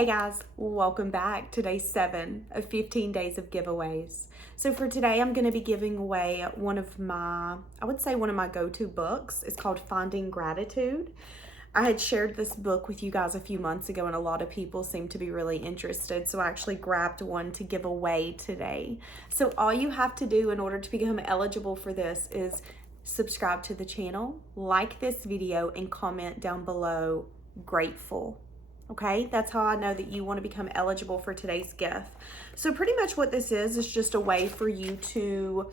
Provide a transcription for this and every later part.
Hey guys, welcome back to day 7 of 15 days of giveaways. So for today, I'm going to be giving away one of my go-to books. It's called Finding Gratitude. I had shared this book with you guys a few months ago and a lot of people seemed to be really interested. So I actually grabbed one to give away today. So all you have to do in order to become eligible for this is subscribe to the channel, like this video, and comment down below, grateful. Okay, that's how I know that you want to become eligible for today's gift. So pretty much what this is just a way for you to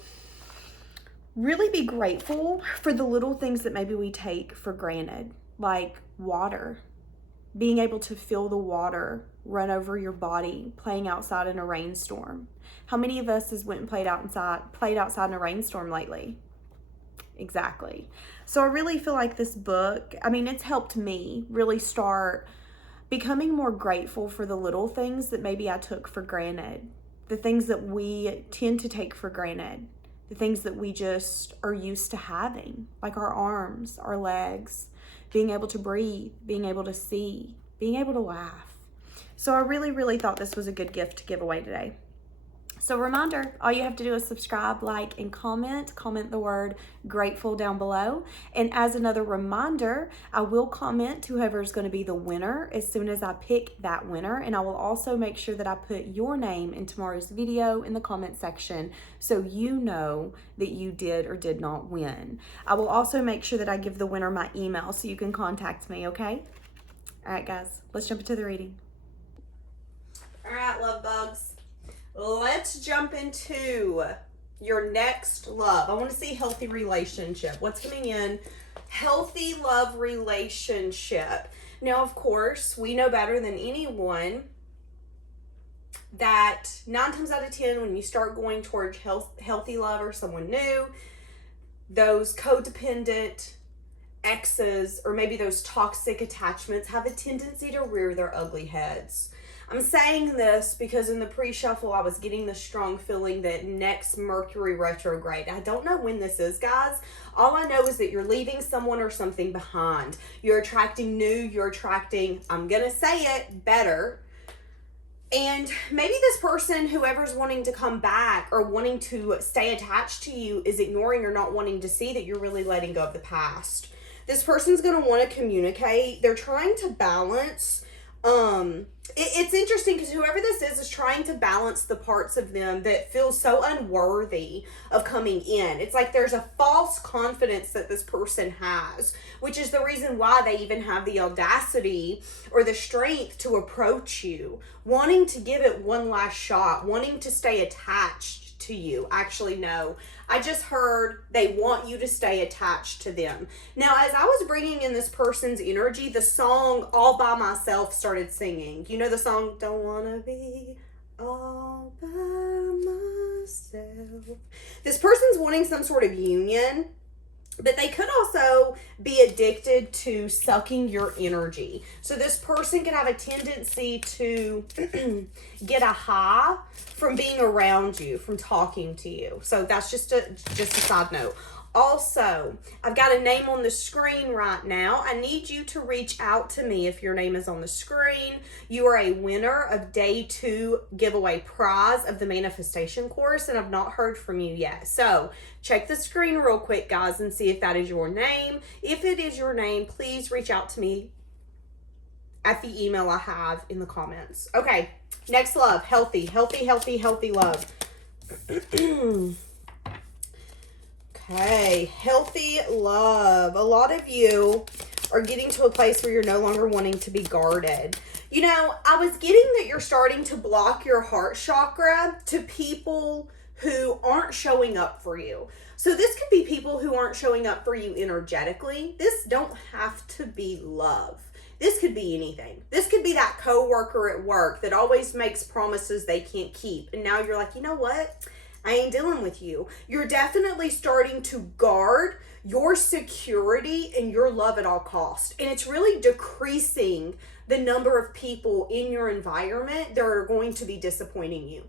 really be grateful for the little things that maybe we take for granted, like water, being able to feel the water run over your body, playing outside in a rainstorm. How many of us has went and played outside in a rainstorm lately? Exactly. So I really feel like this book, it's helped me really start becoming more grateful for the little things that maybe I took for granted, the things that we tend to take for granted, the things that we just are used to having, like our arms, our legs, being able to breathe, being able to see, being able to laugh. So I really thought this was a good gift to give away today. So reminder, all you have to do is subscribe, like, and comment the word grateful down below. And as another reminder, I will comment whoever's going to be the winner as soon as I pick that winner. And I will also make sure that I put your name in tomorrow's video in the comment section so you know that you did or did not win. I will also make sure that I give the winner my email so you can contact me, okay? All right, guys, let's jump into the reading. All right, love bugs. Let's jump into your next love. I want to see healthy relationship. What's coming in? Healthy love relationship. Now, of course, we know better than anyone that 9 times out of 10, when you start going towards healthy love or someone new, those codependent exes or maybe those toxic attachments have a tendency to rear their ugly heads. I'm saying this because in the pre-shuffle, I was getting the strong feeling that next Mercury retrograde, I don't know when this is, guys. All I know is that you're leaving someone or something behind. You're attracting new, you're attracting, I'm going to say it, better. And maybe this person, whoever's wanting to come back or wanting to stay attached to you, is ignoring or not wanting to see that you're really letting go of the past. This person's going to want to communicate. They're trying to balance. It's interesting because whoever this is trying to balance the parts of them that feel so unworthy of coming in. It's like there's a false confidence that this person has, which is the reason why they even have the audacity or the strength to approach you, wanting to give it one last shot, wanting to stay attached to you. Actually, no, I just heard they want you to stay attached to them. Now, as I was bringing in this person's energy, the song All By Myself started singing. You know the song, Don't Wanna Be All By Myself. This person's wanting some sort of union, but they could also be addicted to sucking your energy. So this person can have a tendency to get a high from being around you, from talking to you. So that's just a side note. Also, I've got a name on the screen right now. I need you to reach out to me if your name is on the screen. You are a winner of day 2 giveaway prize of the manifestation course, and I've not heard from you yet. So check the screen real quick, guys, and see if that is your name. If it is your name, please reach out to me at the email I have in the comments. Okay, next love, healthy love. Okay, healthy love. A lot of you are getting to a place where you're no longer wanting to be guarded. You know, I was getting that you're starting to block your heart chakra to people who aren't showing up for you. So this could be people who aren't showing up for you energetically. This don't have to be love. This could be anything. This could be that coworker at work that always makes promises they can't keep. And now you're like, you know what? I ain't dealing with you. You're definitely starting to guard your security and your love at all costs. And it's really decreasing the number of people in your environment that are going to be disappointing you.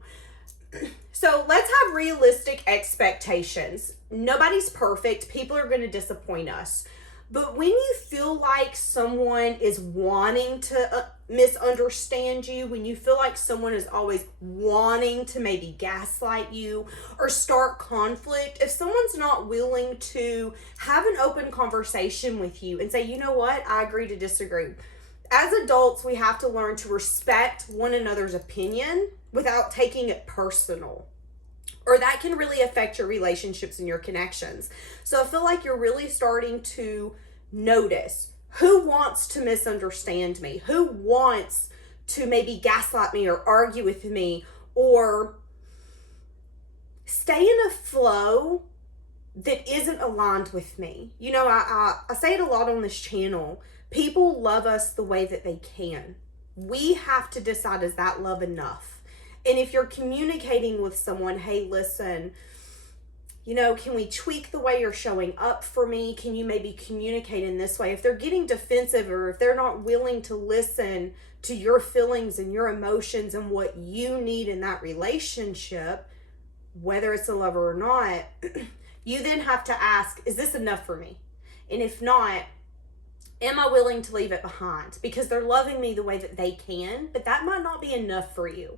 So let's have realistic expectations. Nobody's perfect. People are going to disappoint us. But when you feel like someone is wanting to misunderstand you, when you feel like someone is always wanting to maybe gaslight you or start conflict, if someone's not willing to have an open conversation with you and say, you know what, I agree to disagree. As adults, we have to learn to respect one another's opinion without taking it personal, or that can really affect your relationships and your connections. So I feel like you're really starting to notice who wants to misunderstand me, who wants to maybe gaslight me or argue with me or stay in a flow that isn't aligned with me. You know, I say it a lot on this channel. People love us the way that they can. We have to decide, is that love enough? And if you're communicating with someone, hey, listen, you know, can we tweak the way you're showing up for me? Can you maybe communicate in this way? If they're getting defensive or if they're not willing to listen to your feelings and your emotions and what you need in that relationship, whether it's a lover or not, you then have to ask, is this enough for me? And if not, am I willing to leave it behind? Because they're loving me the way that they can, but that might not be enough for you.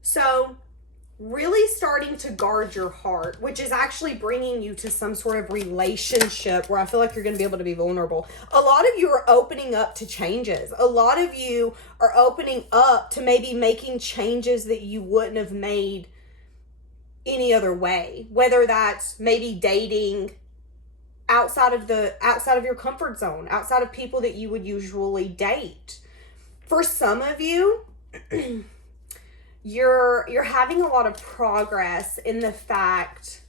So really starting to guard your heart, which is actually bringing you to some sort of relationship where I feel like you're going to be able to be vulnerable. A lot of you are opening up to changes. A lot of you are opening up to maybe making changes that you wouldn't have made any other way, whether that's maybe dating outside of your comfort zone, outside of people that you would usually date. For some of you, you're having a lot of progress in the fact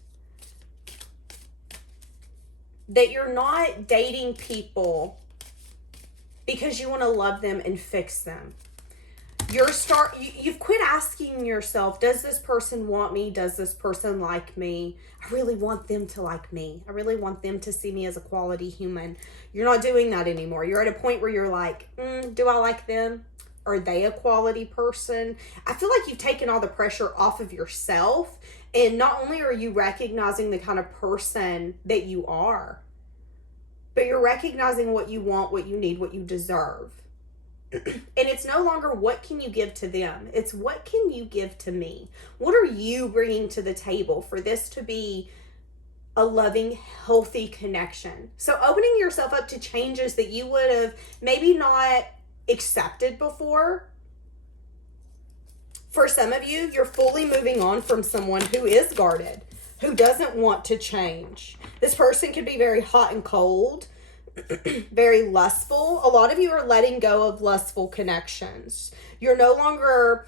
that you're not dating people because you want to love them and fix them. You've quit asking yourself, does this person want me? Does this person like me? I really want them to like me. I really want them to see me as a quality human. You're not doing that anymore. You're at a point where you're like, do I like them? Are they a quality person? I feel like you've taken all the pressure off of yourself. And not only are you recognizing the kind of person that you are, but you're recognizing what you want, what you need, what you deserve. And it's no longer what can you give to them. It's what can you give to me? What are you bringing to the table for this to be a loving, healthy connection? So opening yourself up to changes that you would have maybe not accepted before. For some of you, you're fully moving on from someone who is guarded, who doesn't want to change. This person could be very hot and cold, very lustful. A lot of you are letting go of lustful connections. You're no longer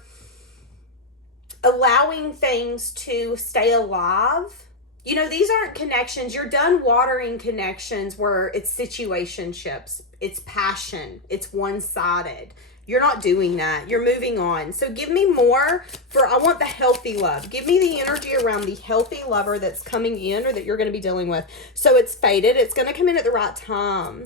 allowing things to stay alive. You know, these aren't connections. You're done watering connections where it's situationships, it's passion, it's one-sided. You're not doing that. You're moving on. So give me more I want the healthy love. Give me the energy around the healthy lover that's coming in or that you're going to be dealing with. So it's fated. It's going to come in at the right time.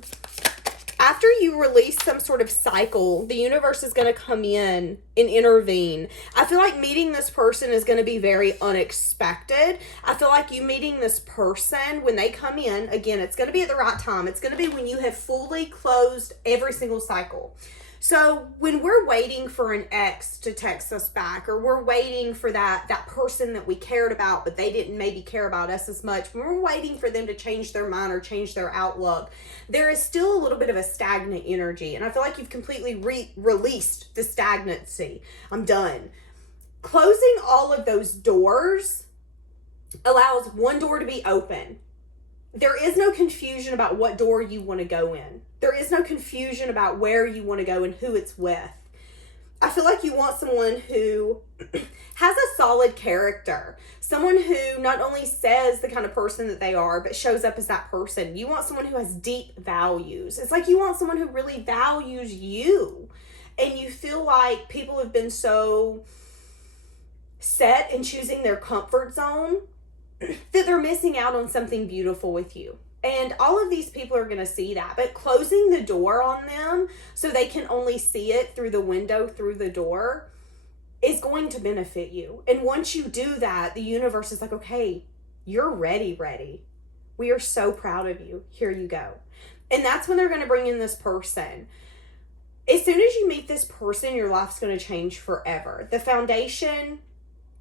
After you release some sort of cycle, the universe is going to come in and intervene. I feel like meeting this person is going to be very unexpected. I feel like you meeting this person, when they come in, again, it's going to be at the right time. It's going to be when you have fully closed every single cycle. So when we're waiting for an ex to text us back, or we're waiting for that person that we cared about, but they didn't maybe care about us as much, when we're waiting for them to change their mind or change their outlook, there is still a little bit of a stagnant energy. And I feel like you've completely released the stagnancy. I'm done. Closing all of those doors allows one door to be open. There is no confusion about what door you want to go in. There is no confusion about where you want to go and who it's with. I feel like you want someone who has a solid character. Someone who not only says the kind of person that they are, but shows up as that person. You want someone who has deep values. It's like you want someone who really values you. And you feel like people have been so set in choosing their comfort zone that they're missing out on something beautiful with you. And all of these people are going to see that. But closing the door on them so they can only see it through the window, through the door, is going to benefit you. And once you do that, the universe is like, okay, you're ready. We are so proud of you. Here you go. And that's when they're going to bring in this person as soon as you meet this person, your life's going to change forever. The foundation,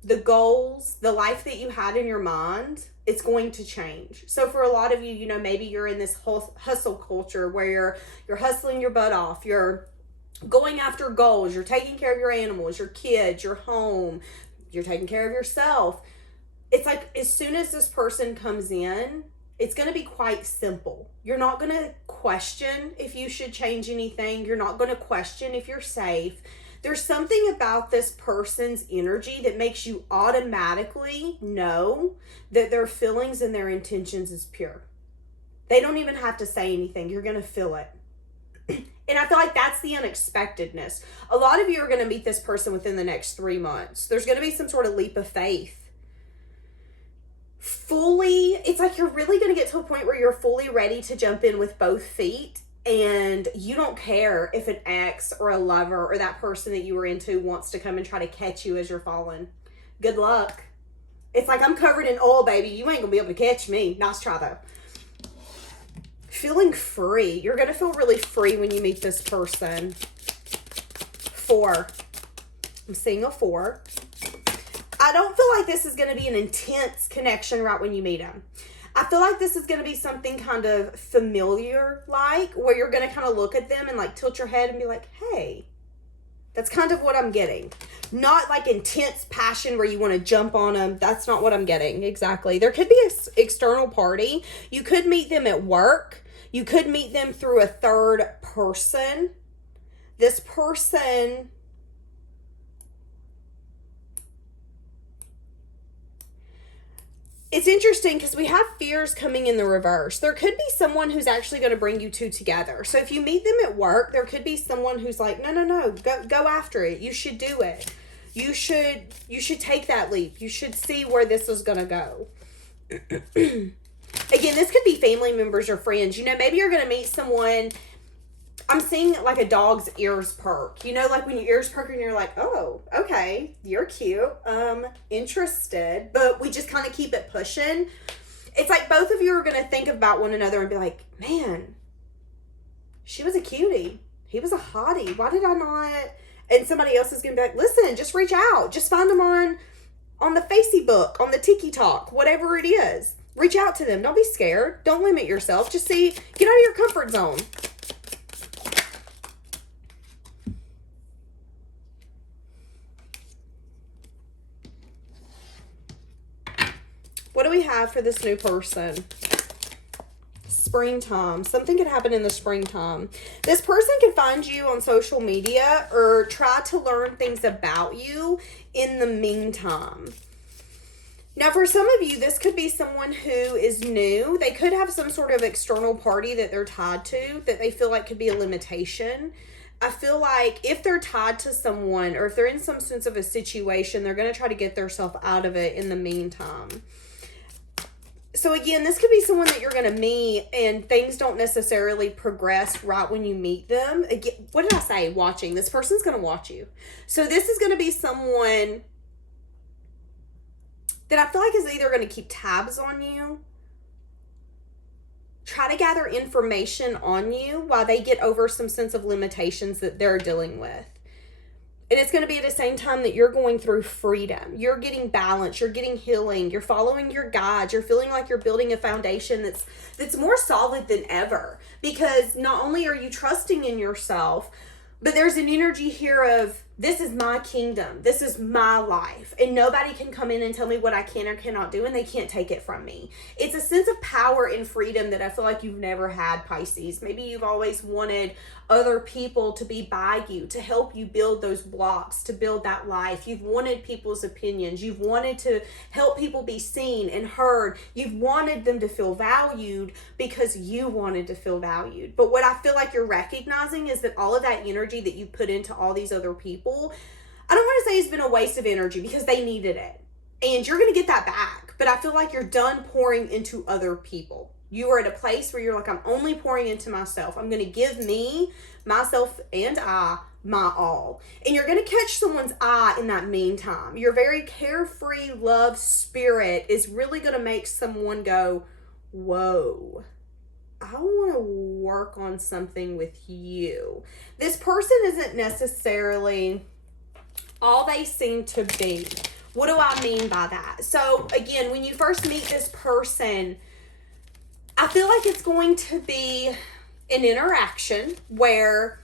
the goals, the life that you had in your mind, it's going to change. So for a lot of you, you know, maybe you're in this whole hustle culture where you're hustling your butt off. You're going after goals. You're taking care of your animals, your kids, your home. You're taking care of yourself. It's like as soon as this person comes in, it's going to be quite simple. You're not going to question if you should change anything. You're not going to question if you're safe. There's something about this person's energy that makes you automatically know that their feelings and their intentions is pure. They don't even have to say anything. You're going to feel it. And I feel like that's the unexpectedness. A lot of you are going to meet this person within the next 3 months. There's going to be some sort of leap of faith. It's like you're really going to get to a point where you're fully ready to jump in with both feet, and you don't care if an ex or a lover or that person that you were into wants to come and try to catch you as you're falling. Good luck. It's like, I'm covered in oil, baby. You ain't going to be able to catch me. Nice try, though. Feeling free. You're going to feel really free when you meet this person. 4. I'm seeing a 4. I don't feel like this is going to be an intense connection right when you meet them. I feel like this is going to be something kind of familiar, like where you're going to kind of look at them and like tilt your head and be like, hey, that's kind of what I'm getting. Not like intense passion where you want to jump on them. That's not what I'm getting. Exactly. There could be an external party. You could meet them at work. You could meet them through a third person. This person, it's interesting because we have fears coming in the reverse. There could be someone who's actually going to bring you two together. So if you meet them at work, there could be someone who's like, no, go after it. You should do it. You should take that leap. You should see where this is going to go. Again, this could be family members or friends. You know, maybe you're going to meet someone. I'm seeing like a dog's ears perk. You know, like when your ears perk and you're like, oh, okay, you're cute. Interested. But we just kind of keep it pushing. It's like both of you are going to think about one another and be like, man, she was a cutie. He was a hottie. Why did I not? And somebody else is going to be like, listen, just reach out. Just find them on the Facebook, on the Tiki Talk, whatever it is. Reach out to them. Don't be scared. Don't limit yourself. Just get out of your comfort zone. What do we have for this new person? Springtime. Something could happen in the springtime. This person could find you on social media or try to learn things about you in the meantime. Now, for some of you, this could be someone who is new. They could have some sort of external party that they're tied to that they feel like could be a limitation. I feel like if they're tied to someone or if they're in some sense of a situation, they're going to try to get themselves out of it in the meantime. So again, this could be someone that you're going to meet and things don't necessarily progress right when you meet them. Again, what did I say? Watching. This person's going to watch you. So this is going to be someone that I feel like is either going to keep tabs on you, try to gather information on you while they get over some sense of limitations that they're dealing with. And it's going to be at the same time that you're going through freedom. You're getting balance. You're getting healing. You're following your guides. You're feeling like you're building a foundation that's more solid than ever. Because not only are you trusting in yourself, but there's an energy here of, this is my kingdom. This is my life. And nobody can come in and tell me what I can or cannot do, and they can't take it from me. It's a sense of power and freedom that I feel like you've never had, Pisces. Maybe you've always wanted other people to be by you, to help you build those blocks, to build that life. You've wanted people's opinions. You've wanted to help people be seen and heard. You've wanted them to feel valued because you wanted to feel valued. But what I feel like you're recognizing is that all of that energy that you put into all these other people, I don't want to say it's been a waste of energy because they needed it. And you're going to get that back. But I feel like you're done pouring into other people. You are at a place where you're like, I'm only pouring into myself. I'm going to give me, myself, and I my all. And you're going to catch someone's eye in that meantime. Your very carefree love spirit is really going to make someone go, whoa, I want to work on something with you. This person isn't necessarily all they seem to be. What do I mean by that? So again, when you first meet this person, I feel like it's going to be an interaction where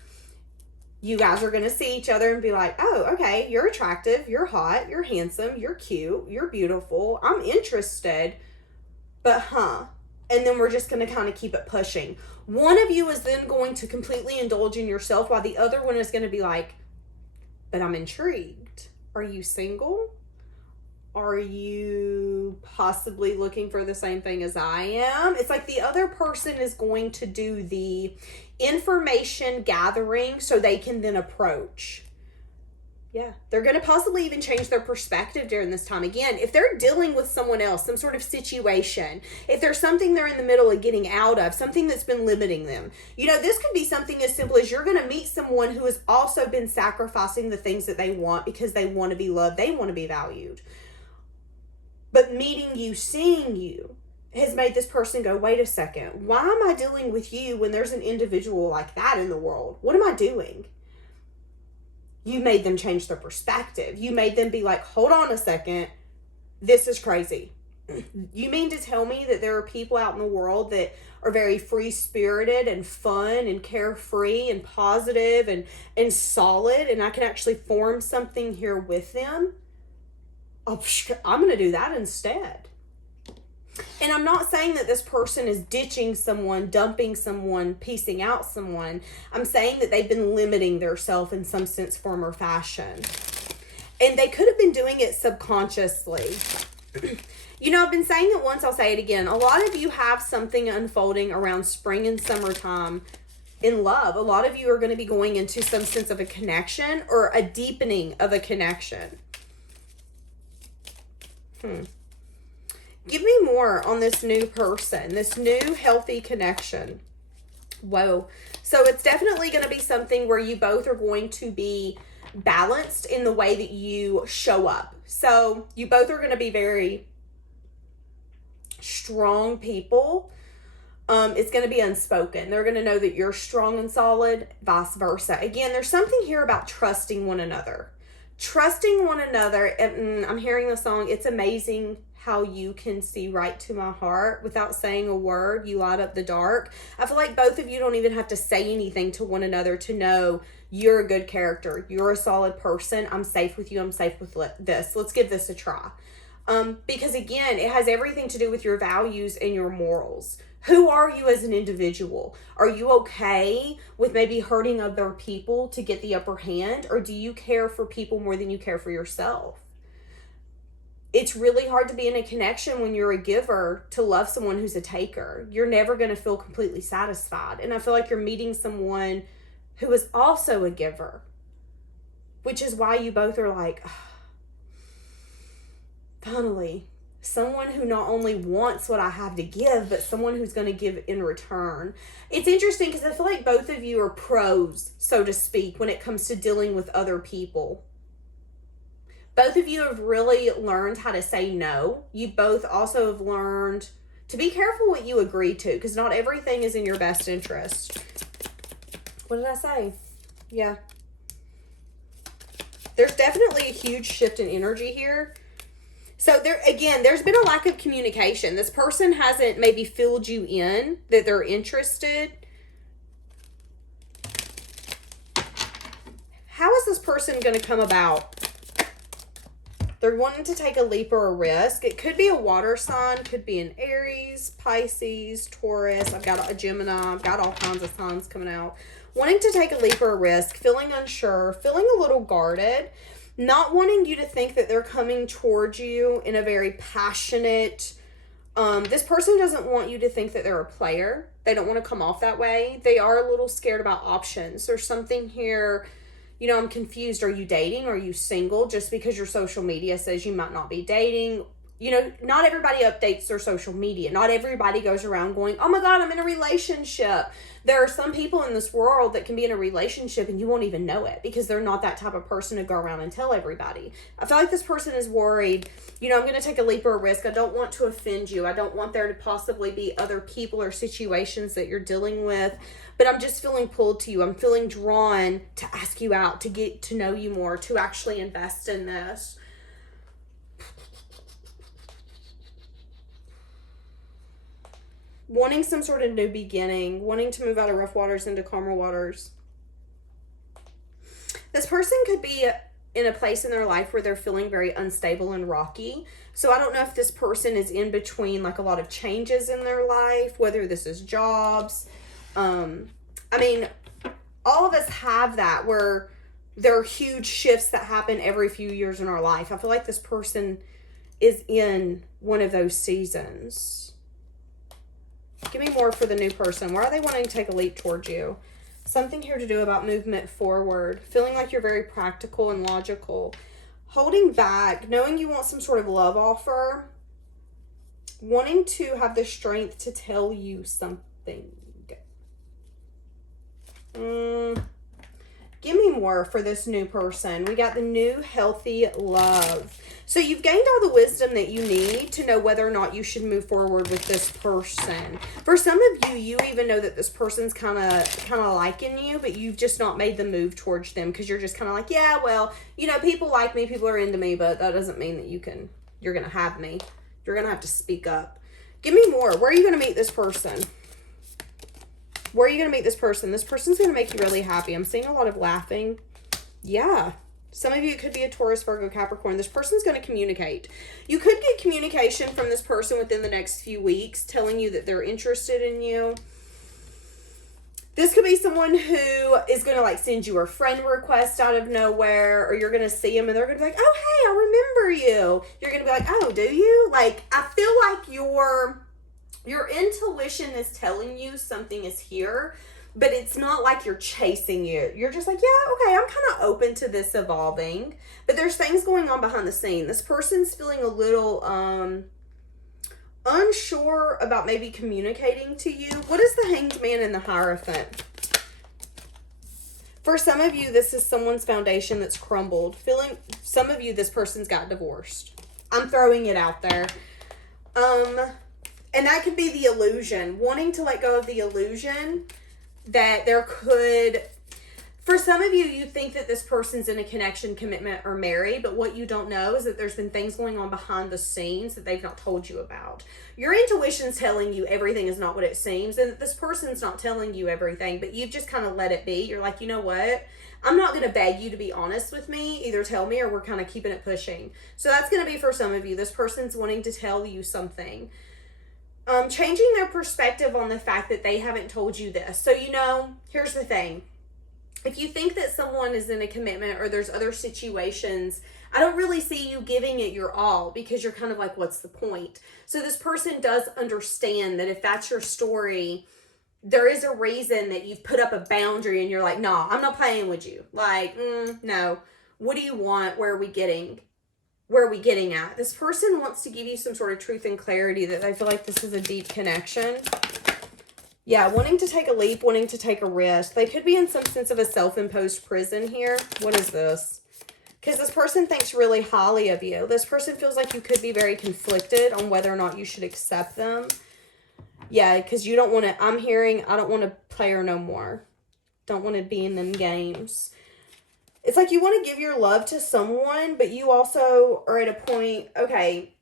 you guys are going to see each other and be like, oh, okay, you're attractive, you're hot, you're handsome, you're cute, you're beautiful, I'm interested, but and then we're just going to kind of keep it pushing. One of you is then going to completely indulge in yourself while the other one is going to be like, but I'm intrigued. Are you single? Are you possibly looking for the same thing as I am? It's like the other person is going to do the information gathering so they can then approach. Yeah, they're going to possibly even change their perspective during this time. Again, if they're dealing with someone else, some sort of situation, if there's something they're in the middle of getting out of, something that's been limiting them, this could be something as simple as you're going to meet someone who has also been sacrificing the things that they want because they want to be loved, they want to be valued. But meeting you, seeing you, has made this person go, wait a second, why am I dealing with you when there's an individual like that in the world? What am I doing? You made them change their perspective. You made them be like, hold on a second, this is crazy. You mean to tell me that there are people out in the world that are very free-spirited and fun and carefree and positive and solid, and I can actually form something here with them? I'm going to do that instead. And I'm not saying that this person is ditching someone, dumping someone, piecing out someone. I'm saying that they've been limiting themselves in some sense, form, or fashion. And they could have been doing it subconsciously. I've been saying it once, I'll say it again. A lot of you have something unfolding around spring and summertime in love. A lot of you are going to be going into some sense of a connection or a deepening of a connection. Give me more on this new person, this new healthy connection. Whoa. So it's definitely going to be something where you both are going to be balanced in the way that you show up. So you both are going to be very strong people. It's going to be unspoken. They're going to know that you're strong and solid, vice versa. Again, there's something here about trusting one another. Trusting one another, and I'm hearing the song, It's Amazing How You Can See Right to My Heart Without Saying a Word. You light up the dark. I feel like both of you don't even have to say anything to one another to know you're a good character. You're a solid person. I'm safe with you. I'm safe with this. Let's give this a try. Because again, it has everything to do with your values and your morals. Who are you as an individual? Are you okay with maybe hurting other people to get the upper hand? Or do you care for people more than you care for yourself? It's really hard to be in a connection when you're a giver to love someone who's a taker. You're never going to feel completely satisfied. And I feel like you're meeting someone who is also a giver, which is why you both are like, finally, someone who not only wants what I have to give, but someone who's going to give in return. It's interesting because I feel like both of you are pros, so to speak, when it comes to dealing with other people. Both of you have really learned how to say no. You both also have learned to be careful what you agree to, because not everything is in your best interest. What did I say? Yeah. There's definitely a huge shift in energy here. So there's been a lack of communication. This person hasn't maybe filled you in that they're interested. How is this person going to come about? They're wanting to take a leap or a risk. It could be a water sign, could be an Aries, Pisces, Taurus. I've got a Gemini. I've got all kinds of signs coming out. Wanting to take a leap or a risk, feeling unsure, feeling a little guarded. Not wanting you to think that they're coming towards you in a very passionate, this person doesn't want you to think that they're a player. They don't want to come off that way. They are a little scared about options. There's something here, I'm confused. Are you dating? Are you single? Just because your social media says you might not be dating, You know, not everybody updates their social media. Not everybody goes around going, oh my God, I'm in a relationship. There are some people in this world that can be in a relationship and you won't even know it because they're not that type of person to go around and tell everybody. I feel like this person is worried, you know, I'm going to take a leap or a risk. I don't want to offend you. I don't want there to possibly be other people or situations that you're dealing with, but I'm just feeling pulled to you. I'm feeling drawn to ask you out, to get to know you more, to actually invest in this. Wanting some sort of new beginning, wanting to move out of rough waters into calmer waters. This person could be in a place in their life where they're feeling very unstable and rocky. So I don't know if this person is in between like a lot of changes in their life, whether this is jobs. I mean, all of us have that where there are huge shifts that happen every few years in our life. I feel like this person is in one of those seasons. Give me more for the new person. Why are they wanting to take a leap towards you? Something here to do about movement forward. Feeling like you're very practical and logical. Holding back. Knowing you want some sort of love offer. Wanting to have the strength to tell you something. Give me more for this new person. We got the new healthy love. So you've gained all the wisdom that you need to know whether or not you should move forward with this person. For some of you, you even know that this person's kind of liking you, but you've just not made the move towards them because you're just kind of like, yeah, well, you know, people like me, people are into me, but that doesn't mean that you're going to have me. You're going to have to speak up. Give me more. Where are you going to meet this person? Where are you going to meet this person? This person's going to make you really happy. I'm seeing a lot of laughing. Yeah. Some of you, it could be a Taurus, Virgo, Capricorn. This person's going to communicate. You could get communication from this person within the next few weeks telling you that they're interested in you. This could be someone who is going to like send you a friend request out of nowhere, or you're going to see them and they're going to be like, oh, hey, I remember you. You're going to be like, oh, do you? Like, I feel like your intuition is telling you something is here, but it's not like you're chasing it. You're just like, yeah, okay, I'm kind of open to this evolving. But there's things going on behind the scene. This person's feeling a little unsure about maybe communicating to you. What is the Hanged Man and the Hierophant? For some of you, this is someone's foundation that's crumbled. Some of you, this person's got divorced. I'm throwing it out there. And that could be the illusion. Wanting to let go of the illusion that there could... For some of you, you think that this person's in a connection, commitment, or married, but what you don't know is that there's been things going on behind the scenes that they've not told you about. Your intuition's telling you everything is not what it seems, and this person's not telling you everything, but you've just kind of let it be. You're like, you know what? I'm not going to beg you to be honest with me. Either tell me or we're kind of keeping it pushing. So that's going to be for some of you. This person's wanting to tell you something. Changing their perspective on the fact that they haven't told you this. So, you know, here's the thing. If you think that someone is in a commitment or there's other situations, I don't really see you giving it your all because you're kind of like, what's the point? So this person does understand that if that's your story, there is a reason that you've put up a boundary and you're like, no, I'm not playing with you. Like, no. What do you want? Where are we getting at? This person wants to give you some sort of truth and clarity that I feel like this is a deep connection. Yeah, wanting to take a leap, wanting to take a risk. They could be in some sense of a self-imposed prison here. What is this? Because this person thinks really highly of you. This person feels like you could be very conflicted on whether or not you should accept them. Yeah, because you don't want to, I'm hearing, I don't want to play her no more. Don't want to be in them games. It's like you want to give your love to someone, but you also are at a point, okay,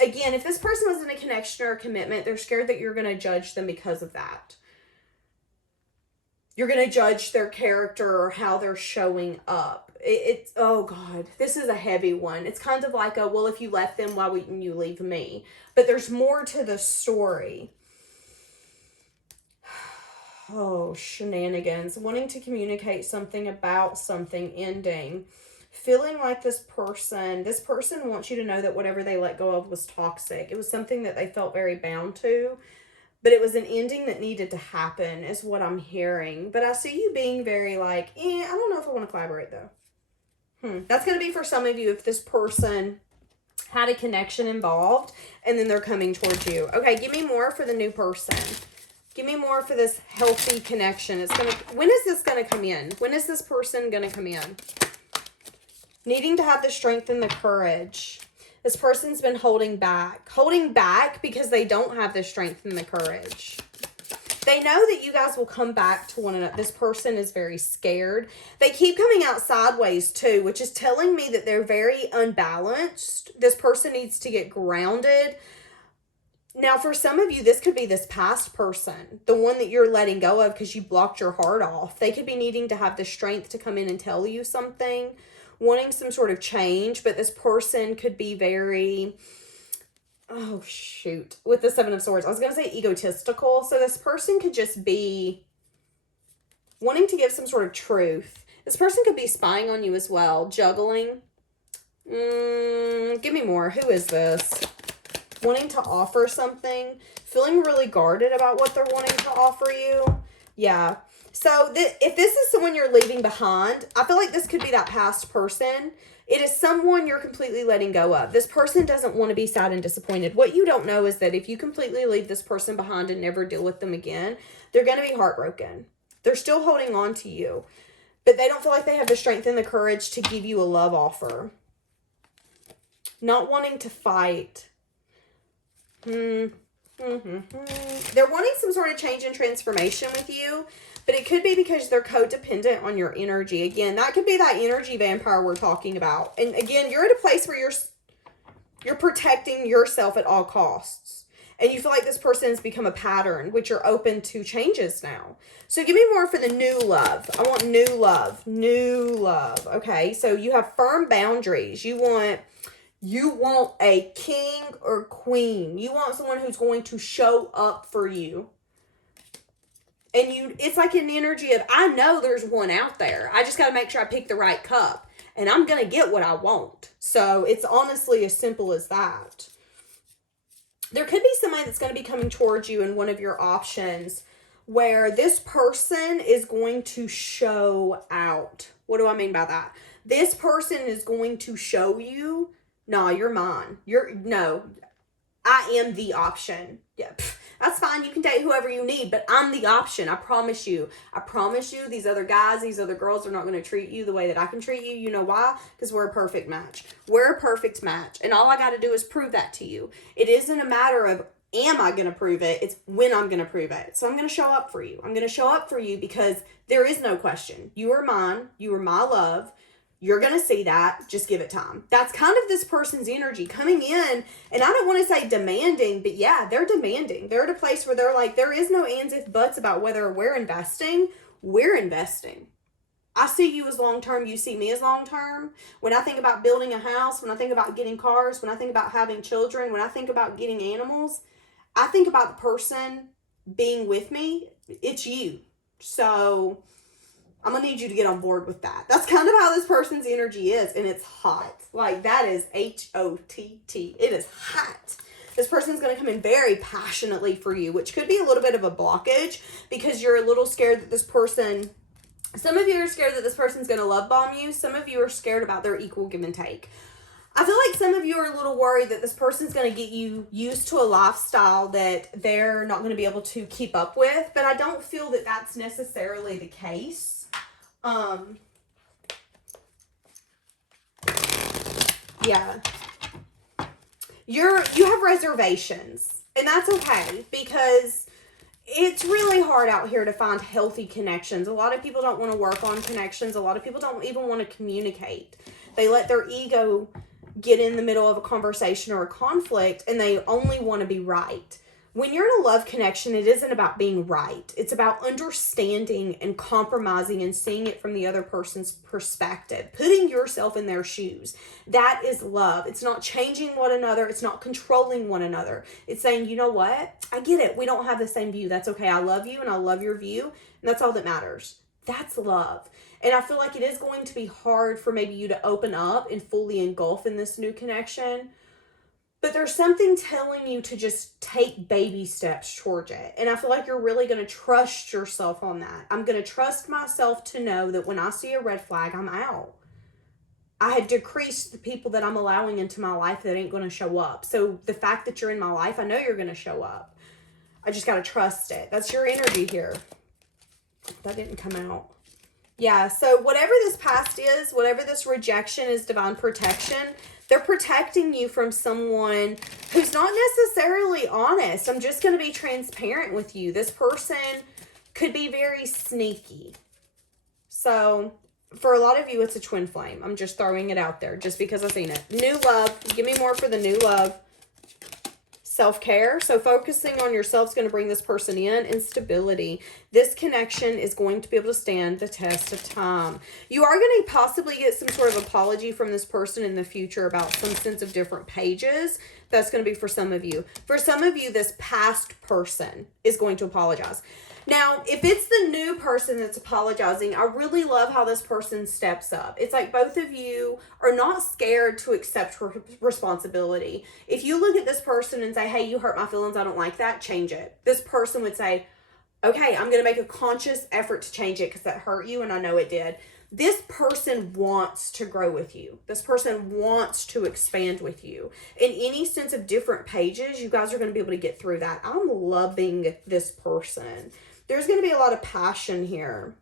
again, if this person was in a connection or a commitment, they're scared that you're going to judge them because of that. You're going to judge their character or how they're showing up. It's, oh God, this is a heavy one. It's kind of like well, if you left them, why wouldn't you leave me? But there's more to the story. Oh, shenanigans. Wanting to communicate something about something ending. Feeling like this person wants you to know that whatever they let go of was toxic. It was something that they felt very bound to, but it was an ending that needed to happen is what I'm hearing. But I see you being very like, I don't know if I want to collaborate though. That's going to be for some of you if this person had a connection involved, and then they're coming towards you. Okay, give me more for the new person. Give me more for this healthy connection. When is this gonna come in? When is this person gonna come in? Needing to have the strength and the courage. This person's been holding back. Holding back because they don't have the strength and the courage. They know that you guys will come back to one another. This person is very scared. They keep coming out sideways too, which is telling me that they're very unbalanced. This person needs to get grounded. Now, for some of you, this could be this past person, the one that you're letting go of because you blocked your heart off. They could be needing to have the strength to come in and tell you something, wanting some sort of change, but this person could be very... Oh, shoot. With the Seven of Swords. I was going to say egotistical. So this person could just be wanting to give some sort of truth. This person could be spying on you as well. Juggling. Give me more. Who is this? Wanting to offer something. Feeling really guarded about what they're wanting to offer you. Yeah. So if this is someone you're leaving behind, I feel like this could be that past person. It is someone you're completely letting go of. This person doesn't want to be sad and disappointed. What you don't know is that if you completely leave this person behind and never deal with them again, they're going to be heartbroken. They're still holding on to you, but they don't feel like they have the strength and the courage to give you a love offer. Not wanting to fight. They're wanting some sort of change and transformation with you. But it could be because they're codependent on your energy. Again, that could be that energy vampire we're talking about. And again, you're at a place where you're protecting yourself at all costs. And you feel like this person has become a pattern, which you're open to changes now. So give me more for the new love. I want new love. New love. Okay, so you have firm boundaries. You want a king or queen. You want someone who's going to show up for you. And it's like an energy of, I know there's one out there. I just got to make sure I pick the right cup. And I'm going to get what I want. So it's honestly as simple as that. There could be somebody that's going to be coming towards you in one of your options where this person is going to show out. What do I mean by that? This person is going to show you, no, you're mine. I am the option. Yeah. That's fine. You can date whoever you need, but I'm the option. I promise you. I promise you these other guys, these other girls are not going to treat you the way that I can treat you. You know why? Because we're a perfect match. We're a perfect match. And all I got to do is prove that to you. It isn't a matter of, am I going to prove it? It's when I'm going to prove it. So I'm going to show up for you. I'm going to show up for you because there is no question. You are mine. You are my love. You're going to see that. Just give it time. That's kind of this person's energy coming in. And I don't want to say demanding, but yeah, they're demanding. They're at a place where they're like, there is no ands, if, buts about whether we're investing. We're investing. I see you as long-term. You see me as long-term. When I think about building a house, when I think about getting cars, when I think about having children, when I think about getting animals, I think about the person being with me. It's you. So I'm going to need you to get on board with that. That's kind of how this person's energy is. And it's hot. Like, that is H-O-T-T. It is hot. This person's going to come in very passionately for you, which could be a little bit of a blockage because you're a little scared that this person... Some of you are scared that this person's going to love bomb you. Some of you are scared about their equal give and take. I feel like some of you are a little worried that this person's going to get you used to a lifestyle that they're not going to be able to keep up with. But I don't feel that that's necessarily the case. Yeah. You have reservations, and that's okay because it's really hard out here to find healthy connections. A lot of people don't want to work on connections. A lot of people don't even want to communicate. They let their ego get in the middle of a conversation or a conflict, and they only want to be right. When you're in a love connection, it isn't about being right. It's about understanding and compromising and seeing it from the other person's perspective, putting yourself in their shoes. That is love. It's not changing one another. It's not controlling one another. It's saying, you know what? I get it. We don't have the same view. That's okay. I love you and I love your view. And that's all that matters. That's love. And I feel like it is going to be hard for maybe you to open up and fully engulf in this new connection. But there's something telling you to just take baby steps towards it. And I feel like you're really going to trust yourself on that. I'm going to trust myself to know that when I see a red flag, I'm out. I had decreased the people that I'm allowing into my life that ain't going to show up. So the fact that you're in my life, I know you're going to show up. I just got to trust it. That's your energy here. That didn't come out. Yeah, so whatever this past is, whatever this rejection is, divine protection, they're protecting you from someone who's not necessarily honest. I'm just going to be transparent with you. This person could be very sneaky. So for a lot of you, it's a twin flame. I'm just throwing it out there just because I've seen it. New love. Give me more for the new love. Self-care. So focusing on yourself is going to bring this person in, and stability. This connection is going to be able to stand the test of time. You are going to possibly get some sort of apology from this person in the future about some sense of different pages. That's going to be for some of you. For some of you, this past person is going to apologize. Now, if it's the new person that's apologizing, I really love how this person steps up. It's like both of you are not scared to accept responsibility. If you look at this person and say, hey, you hurt my feelings, I don't like that, change it. This person would say, okay, I'm going to make a conscious effort to change it because that hurt you and I know it did. This person wants to grow with you. This person wants to expand with you. In any sense of different pages, you guys are going to be able to get through that. I'm loving this person. There's going to be a lot of passion here.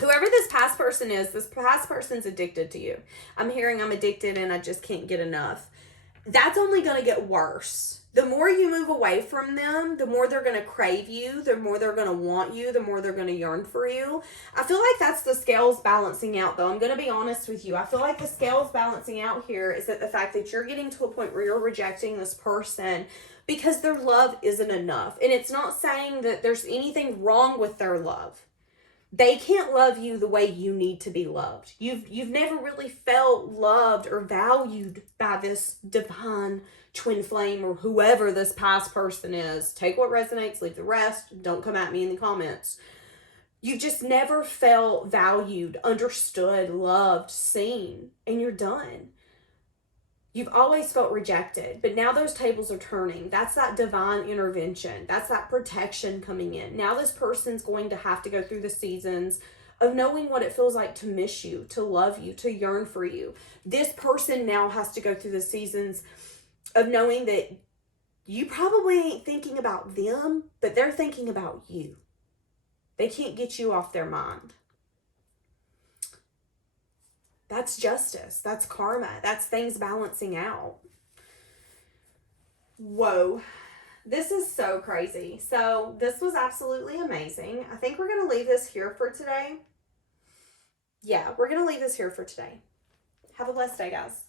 Whoever this past person is, this past person's addicted to you. I'm hearing I'm addicted and I just can't get enough. That's only going to get worse. The more you move away from them, the more they're going to crave you, the more they're going to want you, the more they're going to yearn for you. I feel like that's the scales balancing out, though. I'm going to be honest with you. I feel like the scales balancing out here is that the fact that you're getting to a point where you're rejecting this person because their love isn't enough. And it's not saying that there's anything wrong with their love. They can't love you the way you need to be loved. You've never really felt loved or valued by this divine twin flame or whoever this past person is. Take what resonates, leave the rest. Don't come at me in the comments. You've just never felt valued, understood, loved, seen, and you're done. You've always felt rejected, but now those tables are turning. That's that divine intervention. That's that protection coming in. Now this person's going to have to go through the seasons of knowing what it feels like to miss you, to love you, to yearn for you. This person now has to go through the seasons of knowing that you probably ain't thinking about them, but they're thinking about you. They can't get you off their mind. That's justice. That's karma. That's things balancing out. Whoa. This is so crazy. So this was absolutely amazing. I think we're going to leave this here for today. Yeah, we're going to leave this here for today. Have a blessed day, guys.